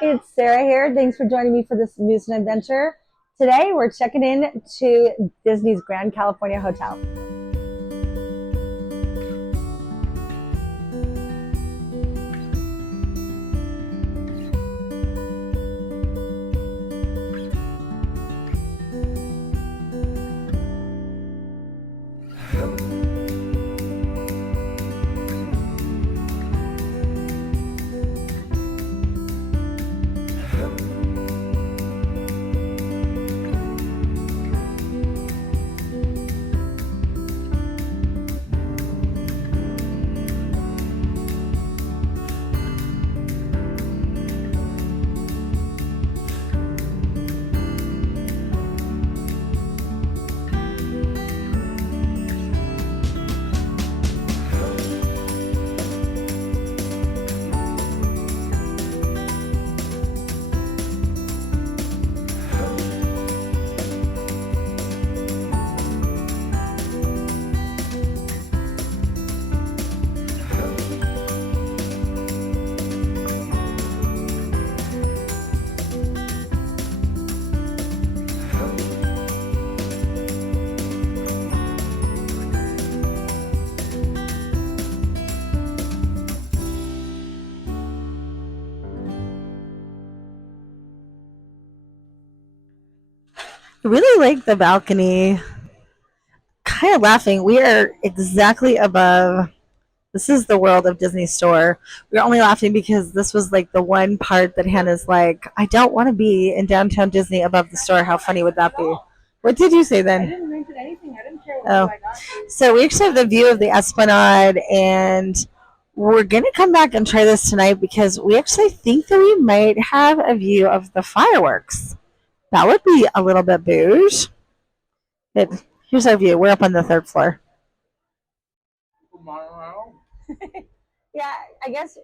It's Sarah here. Thanks for joining me for this news and adventure. Today we're checking in to Disney's Grand California Hotel. I really like the balcony. Kind of laughing. We are exactly above. This is the World of Disney store. We're only laughing because this was like the one part that Hannah's like, I don't want to be in downtown Disney above the store. How funny would that be? What did you say then? I didn't mention anything. I didn't care what I got. So we actually have the view of the Esplanade, and we're gonna come back and try this tonight because we actually think that we might have a view of the fireworks. That would be a little bit bouge. It, here's our view. We're up on the third floor. Yeah, I guess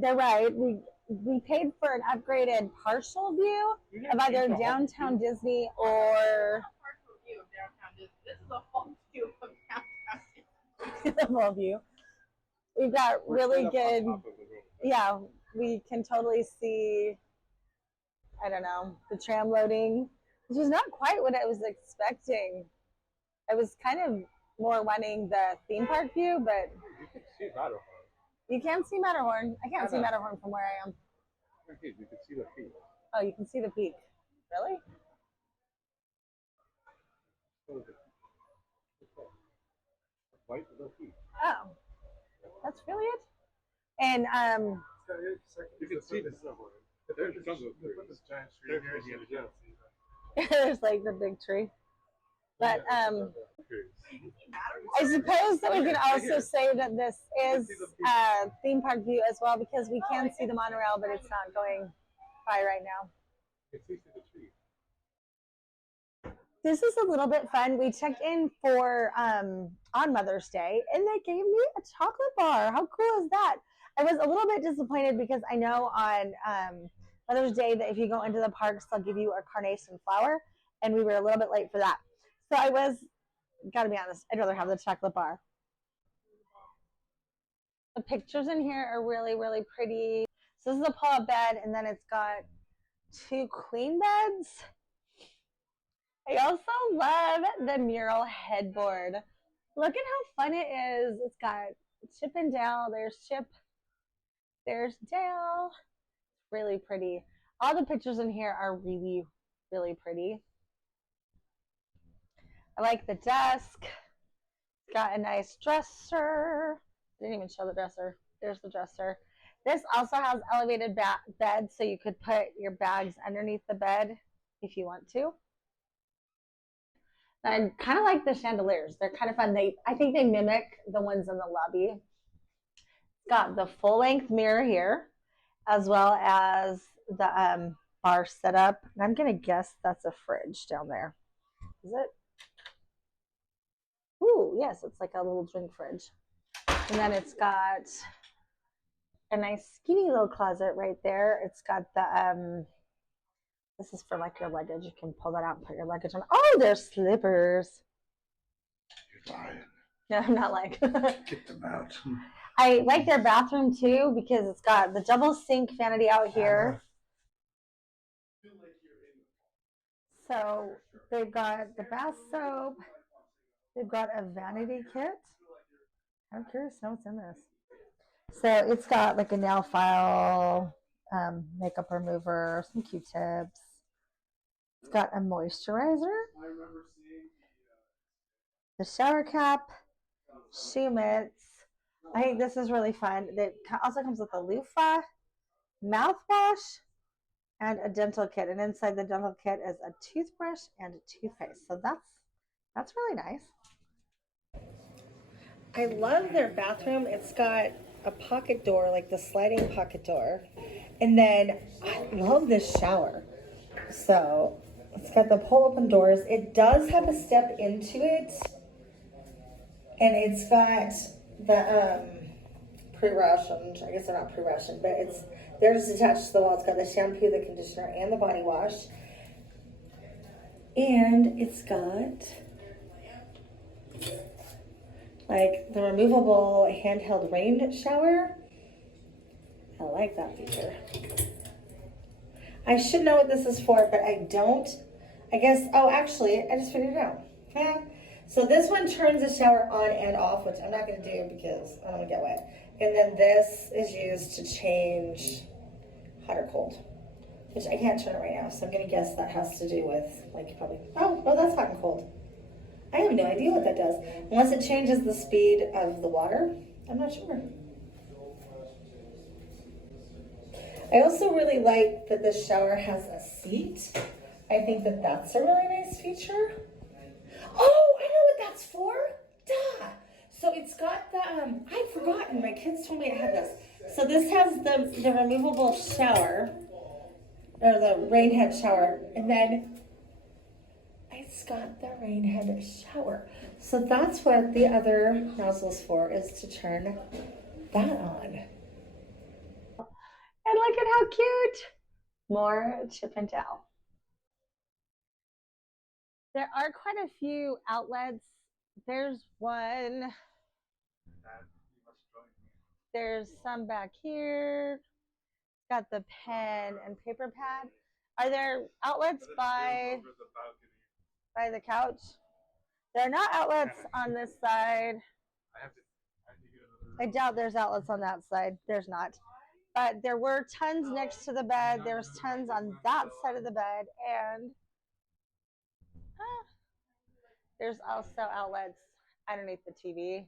they're right. We paid for an upgraded partial view of either downtown Disney or This is a whole view of downtown. the full view. We've got really good. Yeah, we can totally see. I don't know, the tram loading, which is not quite what I was expecting. I was kind of more wanting the theme park view, but You can see Matterhorn. you can see Matterhorn. I can't see Matterhorn from where I am. You can see the peak. Oh, you can see the peak. Really? Right to the peak. Oh, that's really it. And You can see the subway. There's tons of This giant tree here, you can't see that. there's like the big tree. But I suppose that we can also say that this is a theme park view as well because we can see the monorail, but it's not going by right now. You can see the tree. This is a little bit fun. We checked in for on Mother's Day, and they gave me a chocolate bar. How cool is that? I was a little bit disappointed because I know on Mother's Day that if you go into the parks, they'll give you a carnation flower, and we were a little bit late for that. So I was, gotta be honest, I'd rather have the chocolate bar. The pictures in here are really, really pretty. So this is a pull-up bed, and then it's got two queen beds. I also love the mural headboard. Look at how fun it is. It's got Chip and Dale. There's Chip. There's Dale. Really pretty. All the pictures in here are really, really pretty. I like the desk. It's got a nice dresser. Didn't even show the dresser. There's the dresser. This also has elevated bed, so you could put your bags underneath the bed if you want to. I kind of like the chandeliers. They're kind of fun. I think they mimic the ones in the lobby. It's got the full-length mirror here, as well as the bar setup. And I'm going to guess that's a fridge down there. Is it? Ooh, yes, it's like a little drink fridge. And then it's got a nice skinny little closet right there. It's got the this is for like your luggage. You can pull that out and put your luggage on. Oh, there's slippers. You're lying. No, I'm not like. Get them out. I like their bathroom too because it's got the double sink vanity out here. So they've got the bath soap. They've got a vanity kit. I'm curious to know what's in this. So it's got like a nail file, makeup remover, some Q-tips. It's got a moisturizer, the shower cap, shoe mitts. I think this is really fun. It also comes with a loofah, mouthwash, and a dental kit. And inside the dental kit is a toothbrush and a toothpaste. So that's really nice. I love their bathroom. It's got a pocket door, like the sliding pocket door. And then I love this shower. So it's got the pull open doors. It does have a step into it. And it's got the pre-rationed, I guess they're not pre-rationed, but they're just attached to the wall. It's got the shampoo, the conditioner, and the body wash. And it's got like the removable handheld rain shower. I like that feature. I should know what this is for, but I don't. I guess, oh, actually, I just figured it out. Yeah. So this one turns the shower on and off, which I'm not going to do because I don't want to get wet. And then this is used to change hot or cold, which I can't turn it right now. So I'm going to guess that has to do with, like, probably, oh, well, that's hot and cold. I have no idea what that does. Unless it changes the speed of the water, I'm not sure. I also really like that this shower has a seat. I think that that's a really nice feature. Oh, I know what that's for. Duh. So it's got the, I'd forgotten. My kids told me I had this. So this has the removable shower, or the rain head shower, and then it's got the rain head shower. So that's what the other nozzle's for, is to turn that on. And look at how cute. More Chip and Dale. There are quite a few outlets. There's one. There's some back here. Got the pen and paper pad. Are there outlets by the couch? There are not outlets on this side. I doubt there's outlets on that side. There's not. But there were tons next to the bed. There's tons on that side of the bed. And there's also outlets underneath the TV.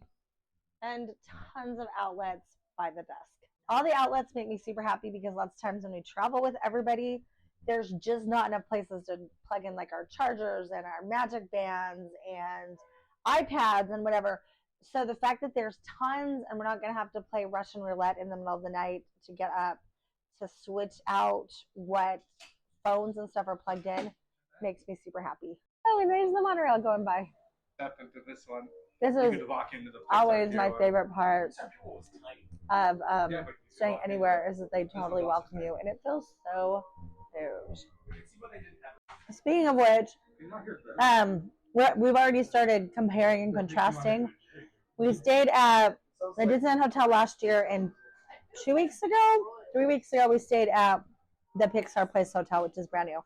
And tons of outlets by the desk. All the outlets make me super happy because lots of times when we travel with everybody, there's just not enough places to plug in like our chargers and our magic bands and iPads and whatever. So the fact that there's tons and we're not going to have to play Russian roulette in the middle of the night to get up to switch out what phones and stuff are plugged in makes me super happy. Oh, and there's the monorail going by. Step into this one. This is always my favorite part of staying anywhere, is that they totally welcome you, and it feels so huge. Speaking of which, we've already started comparing and contrasting. We stayed at the Disneyland Hotel last year, and 3 weeks ago, we stayed at the Pixar Place Hotel, which is brand new.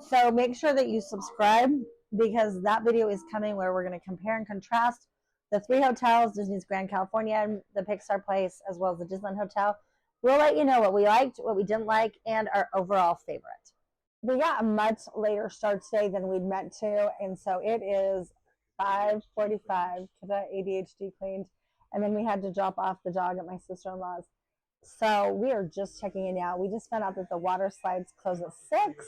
So make sure that you subscribe, because that video is coming where we're going to compare and contrast the 3 hotels, Disney's Grand California, the Pixar Place, as well as the Disneyland Hotel. We'll let you know what we liked, what we didn't like, and our overall favorite. We got a much later start today than we'd meant to, and so it is 5:45 because I ADHD cleaned, and then we had to drop off the dog at my sister-in-law's. So we are just checking in now. We just found out that the water slides close at 6,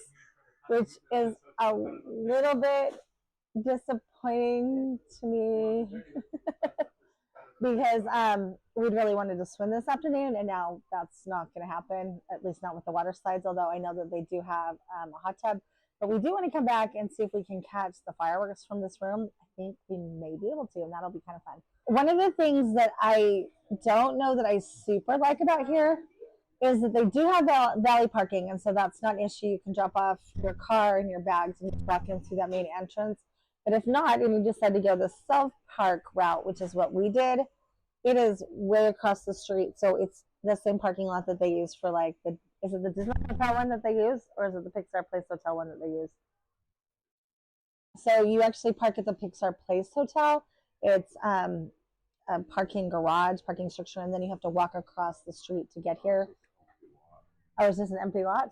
which is a little bit disappointing to me because we'd really wanted to swim this afternoon, and now that's not going to happen, at least not with the water slides, although I know that they do have a hot tub. But we do want to come back and see if we can catch the fireworks from this room. I think we may be able to, and that'll be kind of fun. One of the things that I don't know that I super like about here is that they do have valet parking, and so that's not an issue. You can drop off your car and your bags and walk in through that main entrance. But if not, and you decide to go the self-park route, which is what we did, it is way across the street. So it's the same parking lot that they use for, like, is it the Disney Hotel one that they use, or is it the Pixar Place Hotel one that they use? So you actually park at the Pixar Place Hotel. It's a parking garage, parking structure, and then you have to walk across the street to get here. Oh, is this an empty lot?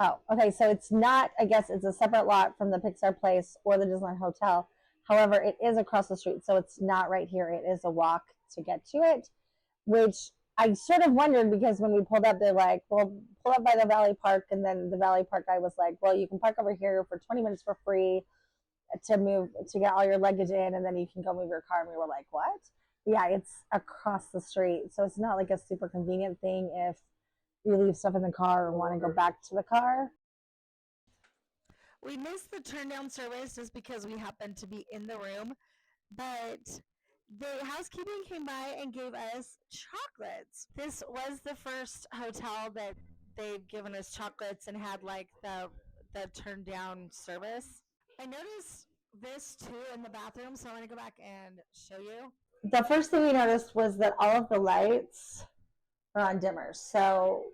Oh, okay. So it's not, I guess it's a separate lot from the Pixar Place or the Disneyland Hotel. However, it is across the street. So it's not right here. It is a walk to get to it, which I sort of wondered because when we pulled up, they're like, well, pull up by the Valley Park. And then the Valley Park guy was like, well, you can park over here for 20 minutes for free to get all your luggage in. And then you can go move your car. And we were like, what? Yeah, it's across the street. So it's not like a super convenient thing if you leave stuff in the car or want to go back to the car. We missed the turn down service just because we happened to be in the room, but the housekeeping came by and gave us chocolates. This was the first hotel that they've given us chocolates and had like the turn down service. I noticed this too in the bathroom, so I want to go back and show you. The first thing we noticed was that all of the lights are on dimmers. So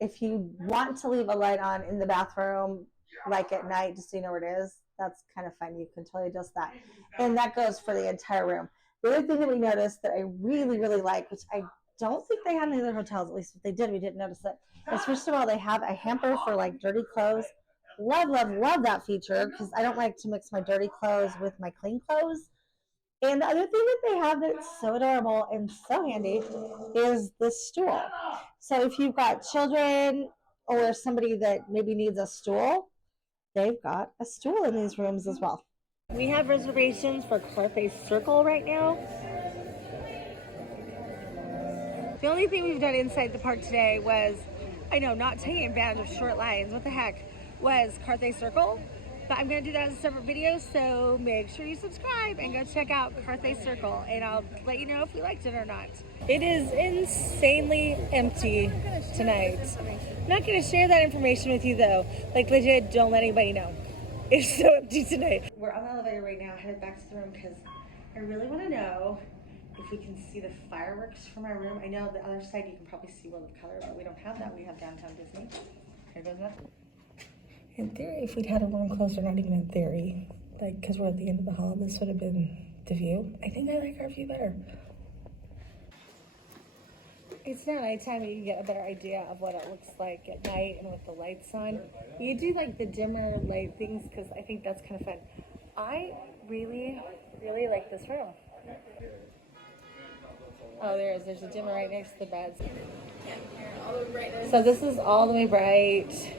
if you want to leave a light on in the bathroom, like at night, just so you know where it is, that's kind of fun. You can totally adjust that. And that goes for the entire room. The other thing that we noticed that I really, really like, which I don't think they had in the other hotels, at least if they did, we didn't notice it, is first of all, they have a hamper for like dirty clothes. Love, love, love that feature because I don't like to mix my dirty clothes with my clean clothes. And the other thing that they have that's so adorable and so handy is the stool. So if you've got children or somebody that maybe needs a stool, they've got a stool in these rooms as well. We have reservations for Carthay Circle right now. The only thing we've done inside the park today was, I know, not taking advantage of short lines, what the heck, was Carthay Circle. But I'm going to do that as a separate video, so make sure you subscribe and go check out Carthay Circle, and I'll let you know if we liked it or not. It is insanely empty tonight. I'm not going to share that information with you, though. Like, legit, don't let anybody know. It's so empty tonight. We're on the elevator right now, headed back to the room, because I really want to know if we can see the fireworks from our room. I know the other side you can probably see World of Color, but we don't have that. We have Downtown Disney. Here goes nothing. In theory, if we'd had a room closer, not even in theory, like, because we're at the end of the hall, this would have been the view. I think I like our view better. It's now nighttime and you can get a better idea of what it looks like at night and with the lights on. You do like the dimmer light things because I think that's kind of fun. I really, really like this room. Oh, there's a dimmer right next to the beds. So this is all the way bright.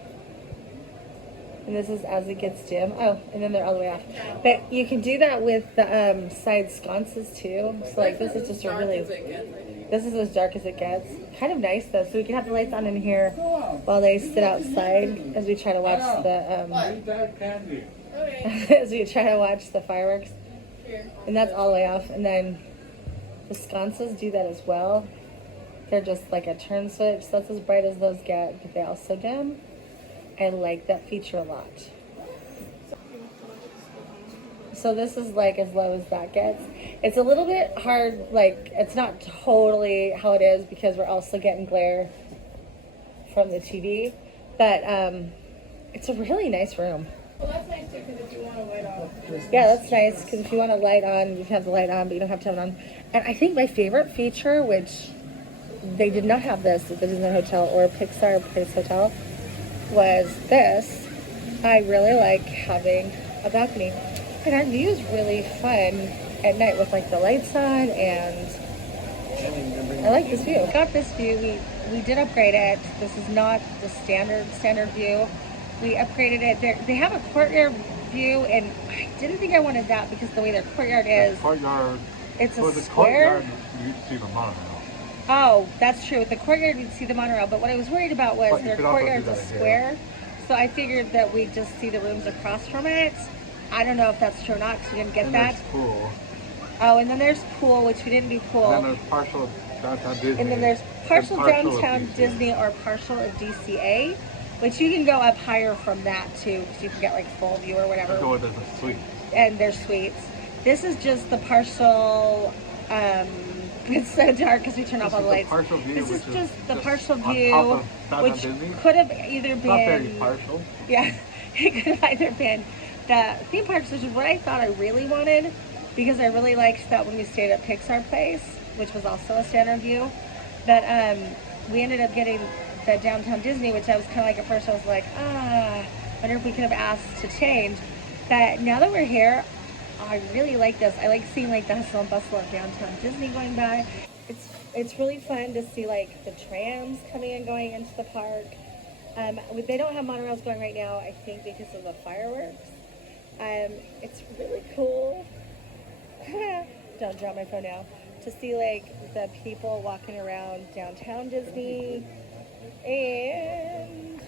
And this is as it gets dim. Oh, and then they're all the way off. But you can do that with the side sconces too. So like this is just a really, this is as dark as it gets. Kind of nice though. So we can have the lights on in here while they sit outside as we try to watch the as we try to watch the fireworks. And that's all the way off. And then the sconces do that as well. They're just like a turn switch. So that's as bright as those get, but they also dim. I like that feature a lot. So this is like as low as that gets. It's a little bit hard, like it's not totally how it is because we're also getting glare from the TV, but it's a really nice room. Well, that's nice too, because if you want to light on. Yeah, that's nice because if you want to light on, you can have the light on, but you don't have to have it on. And I think my favorite feature, which they did not have this at the Disney Hotel or Pixar Place Hotel, was this. I really like having a balcony. And our view is really fun at night with like the lights on, and I like this view. Got this view. We did upgrade it. This is not the standard view. We upgraded it. They have a courtyard view, and I didn't think I wanted that because the way their courtyard is. Courtyard. It's a Well, the square. courtyard, you see the monorail. Oh, that's true. With the courtyard, you'd see the monorail. But what I was worried about was But you their could also courtyard's do a that here. square. So I figured that we'd just see the rooms across from it. I don't know if that's true or not because we didn't get And that. there's pool. Oh, and then there's pool, which we didn't do pool. And then there's partial downtown Disney. And then there's partial of downtown DCA. Disney or partial of DCA, which you can go up higher from that too because you can get like full view or whatever. So there's a suite. And there's suites. This is just the partial. It's so dark because we turn off all the lights. Partial view, This is which just the just partial on top view, of downtown which Disney. could have either It's not very been. partial. Yeah, it could have either been the theme parks, which is what I thought I really wanted, because I really liked that when we stayed at Pixar Place, which was also a standard view, that we ended up getting the Downtown Disney, which I was kind of like, at first I was like, wonder if we could have asked to change. But now that we're here, I really like this. I like seeing like the hustle and bustle of Downtown Disney going by. It's really fun to see like the trams coming and going into the park. They don't have monorails going right now, I think because of the fireworks. It's really cool. Don't drop my phone now. To see like the people walking around downtown Disney, and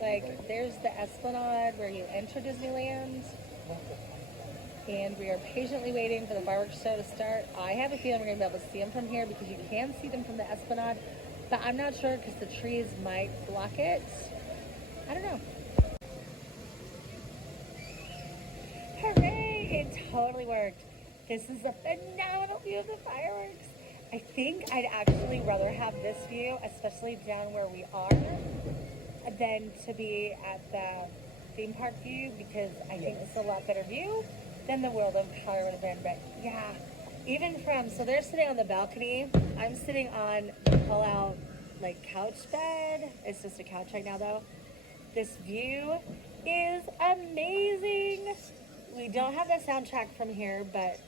like there's the Esplanade where you enter Disneyland. And we are patiently waiting for the fireworks show to start. I have a feeling we're gonna be able to see them from here because you can see them from the Esplanade, but I'm not sure because the trees might block it. I don't know. Hooray! It totally worked. This is a phenomenal view of the fireworks. I think I'd actually rather have this view, especially down where we are, than to be at the theme park view, because I think it's a lot better view than the World of Color would have been. But yeah, even from, so they're sitting on the balcony. I'm sitting on the pull-out like couch bed. It's just a couch right now though. This view is amazing. We don't have the soundtrack from here, but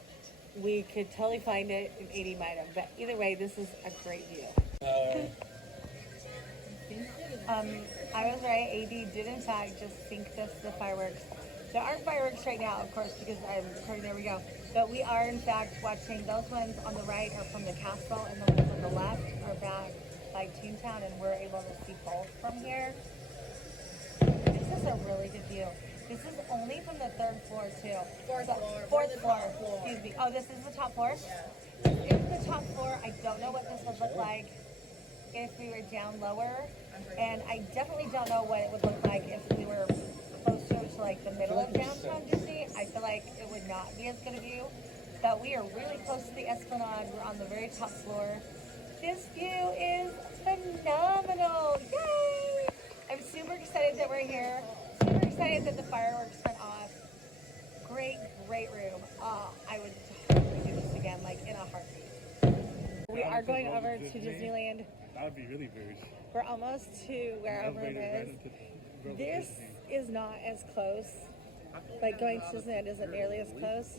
we could totally find it in 80 might have. But either way, this is a great view. I was right. AD did in fact just think this the fireworks. There aren't fireworks right now, of course, because I'm recording. There we go. But we are in fact watching. Those ones on the right are from the castle, and the ones on the left are back by Toontown, and we're able to see both from here. This is a really good view. This is only from the third floor too. Fourth floor. Excuse me. Oh, this is the top floor? Yeah. This is the top floor. I don't know what this would look like if we were down lower. And I definitely don't know what it would look like if we were closer to like the middle of downtown Disney. I feel like it would not be as good a view. But we are really close to the Esplanade. We're on the very top floor. This view is phenomenal. Yay! I'm super excited that we're here. Super excited that the fireworks went off. Great, great room. I would totally do this again, like in a heartbeat. We are going over to Disneyland. That would be really weird. We're almost to where our room is. This is not as close. Like going to Disneyland isn't nearly as close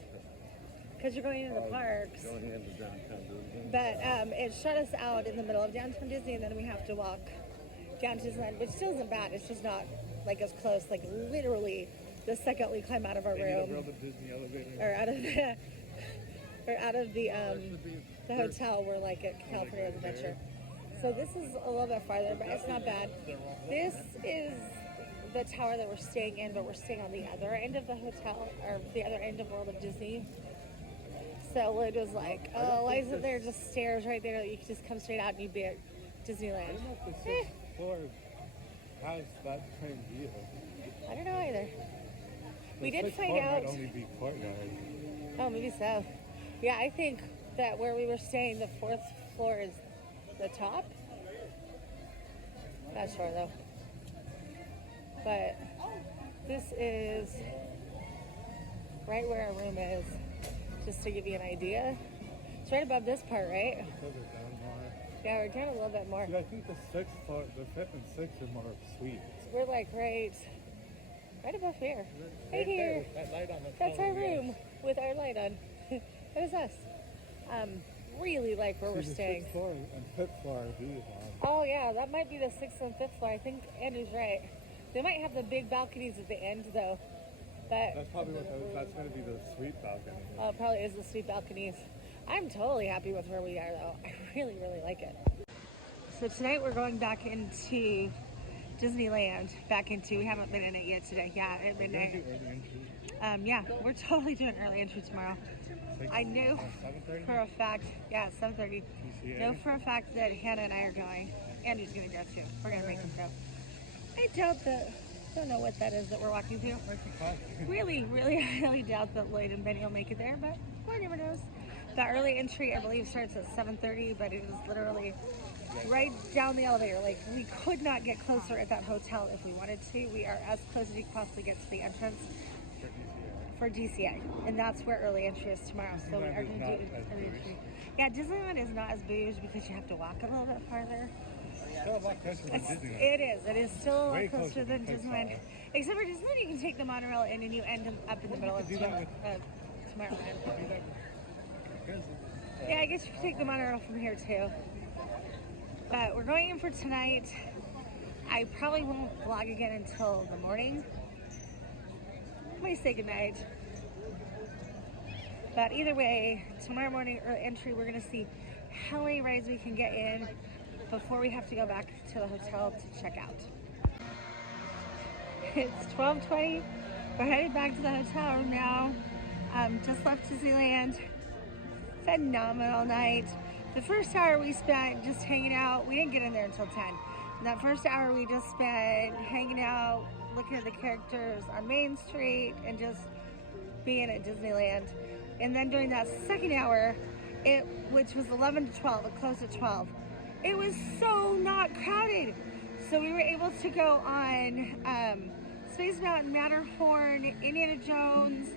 because you're going into the parks. But it shut us out in the middle of downtown Disney, and then we have to walk down to Disneyland, which still isn't bad. It's just not like as close. Like literally, the second we climb out of our room, or out of the hotel, we're like at California Adventure. So this is a little bit farther, but it's not bad. This is the tower that we're staying in, but we're staying on the other end of the hotel, or the other end of World of Disney. So Lyd was like, oh, why isn't there just stairs right there that you could just come straight out and you'd be at Disneyland? I don't know if the sixth floor has that same view. I don't know either. We The did sixth find floor out. might only be courtyard. Oh, maybe so. Yeah, I think that where we were staying, the fourth floor is the top. Not sure though. But this is right where our room is, just to give you an idea. It's right above this part, right? Further down more. Yeah, we're down a little bit more. Dude, I think the sixth floor, the fifth and sixth are more suites. We're like right above here. Right there here. with that light on. That's our room with our light on. That is us. Really like where we're See, the staying. sixth floor and fifth floor are these on. Oh yeah, that might be the sixth and fifth floor. I think Andrew's right. They might have the big balconies at the end though. But That's probably that's going to be the suite balcony. oh, it probably is the suite balconies. I'm totally happy with where we are though. I really, really like it. So tonight we're going back into Disneyland. We haven't been in it yet today. Yeah, at midnight. Yeah, we're totally doing early entry tomorrow. I knew for a fact, yeah, 7:30. Know for a fact that Hannah and I are going. Andy's gonna go too. We're gonna make him go. I doubt that. Don't know what that is that we're walking through. Really, really, really doubt that Lloyd and Benny will make it there, but Lord never knows. The early entry, I believe, starts at 7:30, but it is literally right down the elevator. Like we could not get closer at that hotel if we wanted to. We are as close as you could possibly get to the entrance. for DCA, and that's where early entry is tomorrow. So we are going to do early entry. Yeah, Disneyland is not as bougie because you have to walk a little bit farther. Still a lot closer than Disneyland. It is. It is still a lot Way closer than Disneyland. Except for Disneyland, you can take the monorail in and you end up in the middle of Tomorrowland. Yeah, I guess you can take the monorail from here too. But we're going in for tonight. I probably won't vlog again until the morning. I might say goodnight. But either way, tomorrow morning early entry, we're gonna see how many rides we can get in before we have to go back to the hotel to check out. It's 12:20. We're headed back to the hotel room now. Just left Disneyland. Phenomenal night. The first hour we spent just hanging out. We didn't get in there until 10. And that first hour we just spent hanging out, looking at the characters on Main Street, and just being at Disneyland. And then during that second hour, which was 11 to 12, it closed at 12. It was so not crowded. So we were able to go on Space Mountain, Matterhorn, Indiana Jones,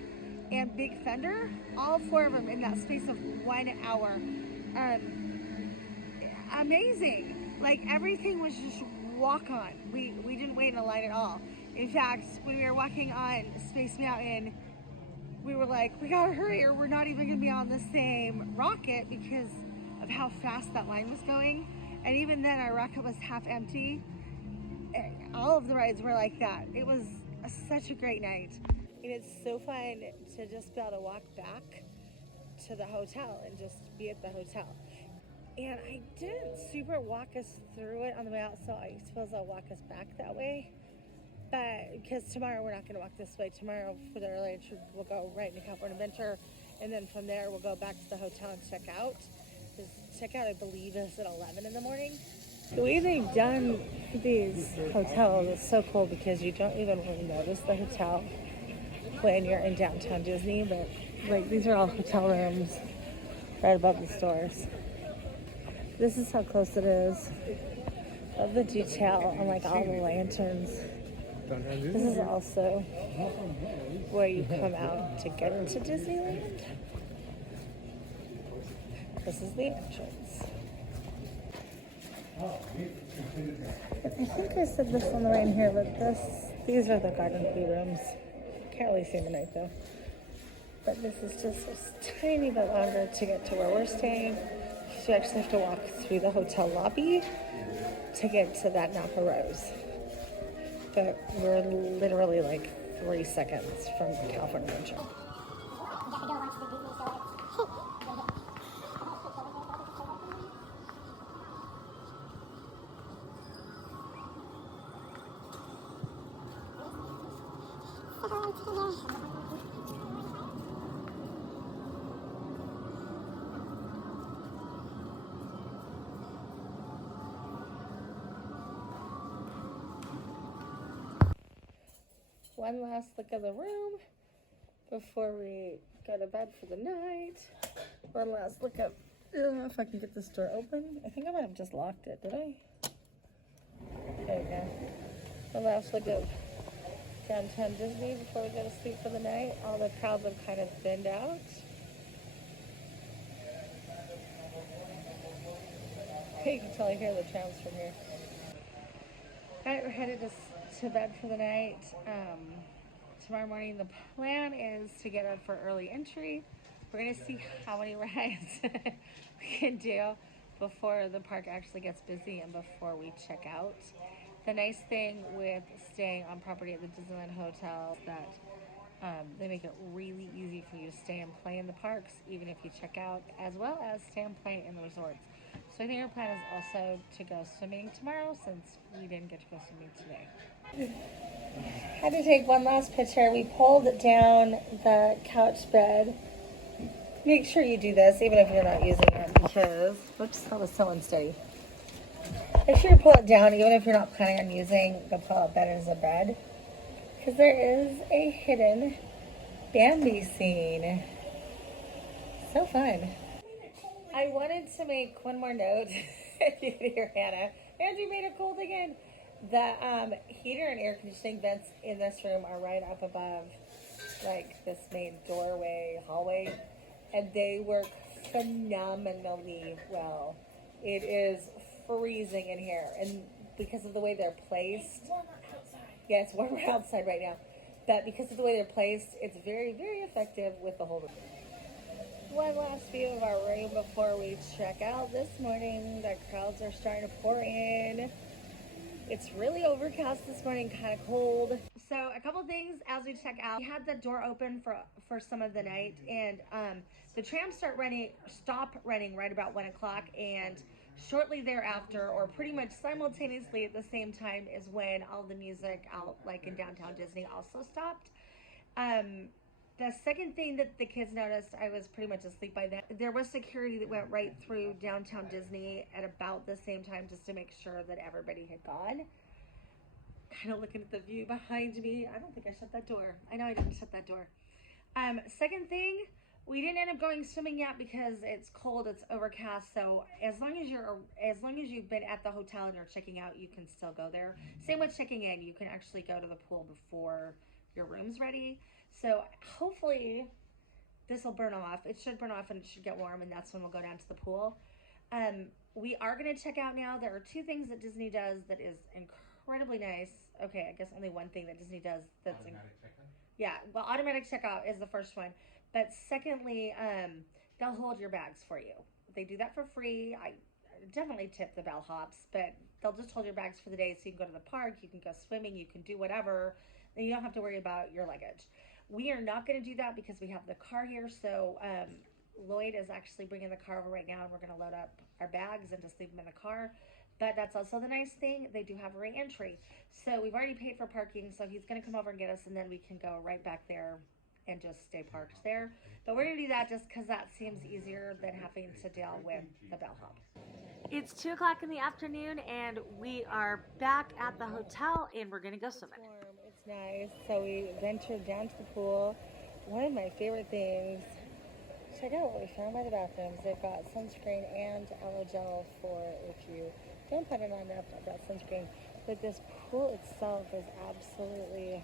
and Big Thunder, all 4 of them in that space of 1 hour. Amazing. Like everything was just walk on. We didn't wait in a line at all. In fact, when we were walking on Space Mountain, we were like, we gotta hurry or we're not even gonna be on the same rocket because of how fast that line was going. And even then our rocket was half empty. All of the rides were like that. It was such a great night. And it's so fun to just be able to walk back to the hotel and just be at the hotel. And I didn't super walk us through it on the way out, so I suppose I'll walk us back that way. But because tomorrow we're not going to walk this way. Tomorrow for the early entry, we'll go right into California Adventure, and then from there we'll go back to the hotel and check out. Because checkout, I believe, is at 11 in the morning. The way they've done these hotels is so cool because you don't even really notice the hotel when you're in downtown Disney, but like these are all hotel rooms right above the stores. This is how close it is. Love the detail on like all the lanterns. This is also where you come out to get into Disneyland. This is the entrance. I think I said this on the way in here, but these are the garden key rooms. Can't really see in the night though. But this is just a tiny bit longer to get to where we're staying. So you actually have to walk through the hotel lobby to get to that Napa Rose. But we're literally like 3 seconds from California Adventure. One last look at the room before we go to bed for the night. One last look at, I don't know if I can get this door open. I think I might have just locked it, did I? There you go. One last look at downtown Disney before we go to sleep for the night. All the crowds have kind of thinned out. You can totally hear the trams from here. All right, we're headed to bed for the night. Tomorrow morning, the plan is to get up for early entry. We're gonna see how many rides we can do before the park actually gets busy and before we check out. The nice thing with staying on property at the Disneyland Hotel is that they make it really easy for you to stay and play in the parks, even if you check out, as well as stay and play in the resorts. So I think our plan is also to go swimming tomorrow since we didn't get to go swimming today. Had to take one last picture. We pulled down the couch bed. Make sure you do this even if you're not using it because, whoops, that was so unsteady. Make sure you pull it down even if you're not planning on using the pull-out bed as a bed because there is a hidden Bambi scene. So fun. I wanted to make one more note. If you can hear Hannah. Andrew made it cold again. The heater and air conditioning vents in this room are right up above like this main doorway, hallway, and they work phenomenally well. It is freezing in here, and because of the way they're placed, yeah, it's warmer outside right now, but because of the way they're placed, it's very, very effective with the whole room. One last view of our room before we check out this morning. The crowds are starting to pour in. It's really overcast this morning, kind of cold. So a couple things as we check out. We had the door open for some of the night, and the trams stop running right about 1 o'clock, and shortly thereafter, or pretty much simultaneously at the same time, is when all the music out like in downtown Disney also stopped. The second thing that the kids noticed, I was pretty much asleep by then. There was security that went right through downtown Disney at about the same time just to make sure that everybody had gone. Kind of looking at the view behind me. I don't think I shut that door. I know I didn't shut that door. Second thing, we didn't end up going swimming yet because it's cold, it's overcast. So as long as you've been at the hotel and you're checking out, you can still go there. Same with checking in. You can actually go to the pool before your room's ready. So hopefully this will burn off. It should burn off and it should get warm, and that's when we'll go down to the pool. We are going to check out now. There are two things that Disney does that is incredibly nice. Okay, I guess only one thing that Disney does that's automatic checkout. Yeah, well, automatic checkout is the first one, but secondly, they'll hold your bags for you. They do that for free. I definitely tip the bellhops, but they'll just hold your bags for the day, so you can go to the park, you can go swimming, you can do whatever, and you don't have to worry about your luggage. We are not going to do that because we have the car here, so Lloyd is actually bringing the car over right now, and we're going to load up our bags and just leave them in the car. But that's also the nice thing, they do have re-entry. So we've already paid for parking, so he's going to come over and get us, and then we can go right back there and just stay parked there. But we're going to do that just because that seems easier than having to deal with the bellhop. It's 2 o'clock in the afternoon, and we are back at the hotel, and we're going to go swimming. It's nice, so we ventured down to the pool. One of my favorite things, check out what we found by the bathrooms. They've got sunscreen and aloe gel for if you don't put it on enough of that sunscreen. But this pool itself is absolutely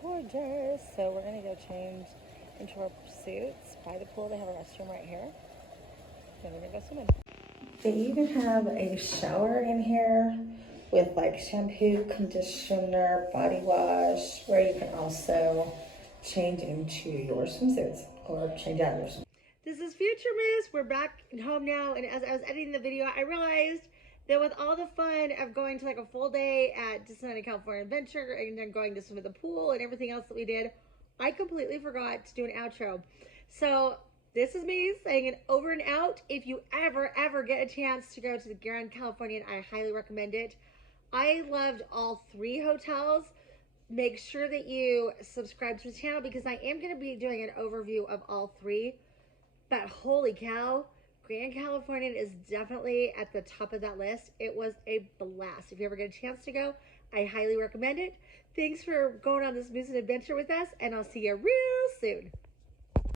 gorgeous. So we're going to go change into our suits by the pool. They have a restroom right here. Then we're going to go swimming. They even have a shower in here with like shampoo, conditioner, body wash, where you can also change into your swimsuits or change out your swimsuits. This is Future Moose. We're back home now, and as I was editing the video, I realized that with all the fun of going to like a full day at Disneyland California Adventure and then going to swim at the pool and everything else that we did, I completely forgot to do an outro. So this is me saying an over and out. If you ever get a chance to go to the Grand Californian, I highly recommend it. I loved all 3 hotels. Make sure that you subscribe to the channel because I am going to be doing an overview of all 3. But holy cow, Grand Californian is definitely at the top of that list. It was a blast. If you ever get a chance to go, I highly recommend it. Thanks for going on this music adventure with us, and I'll see you real soon.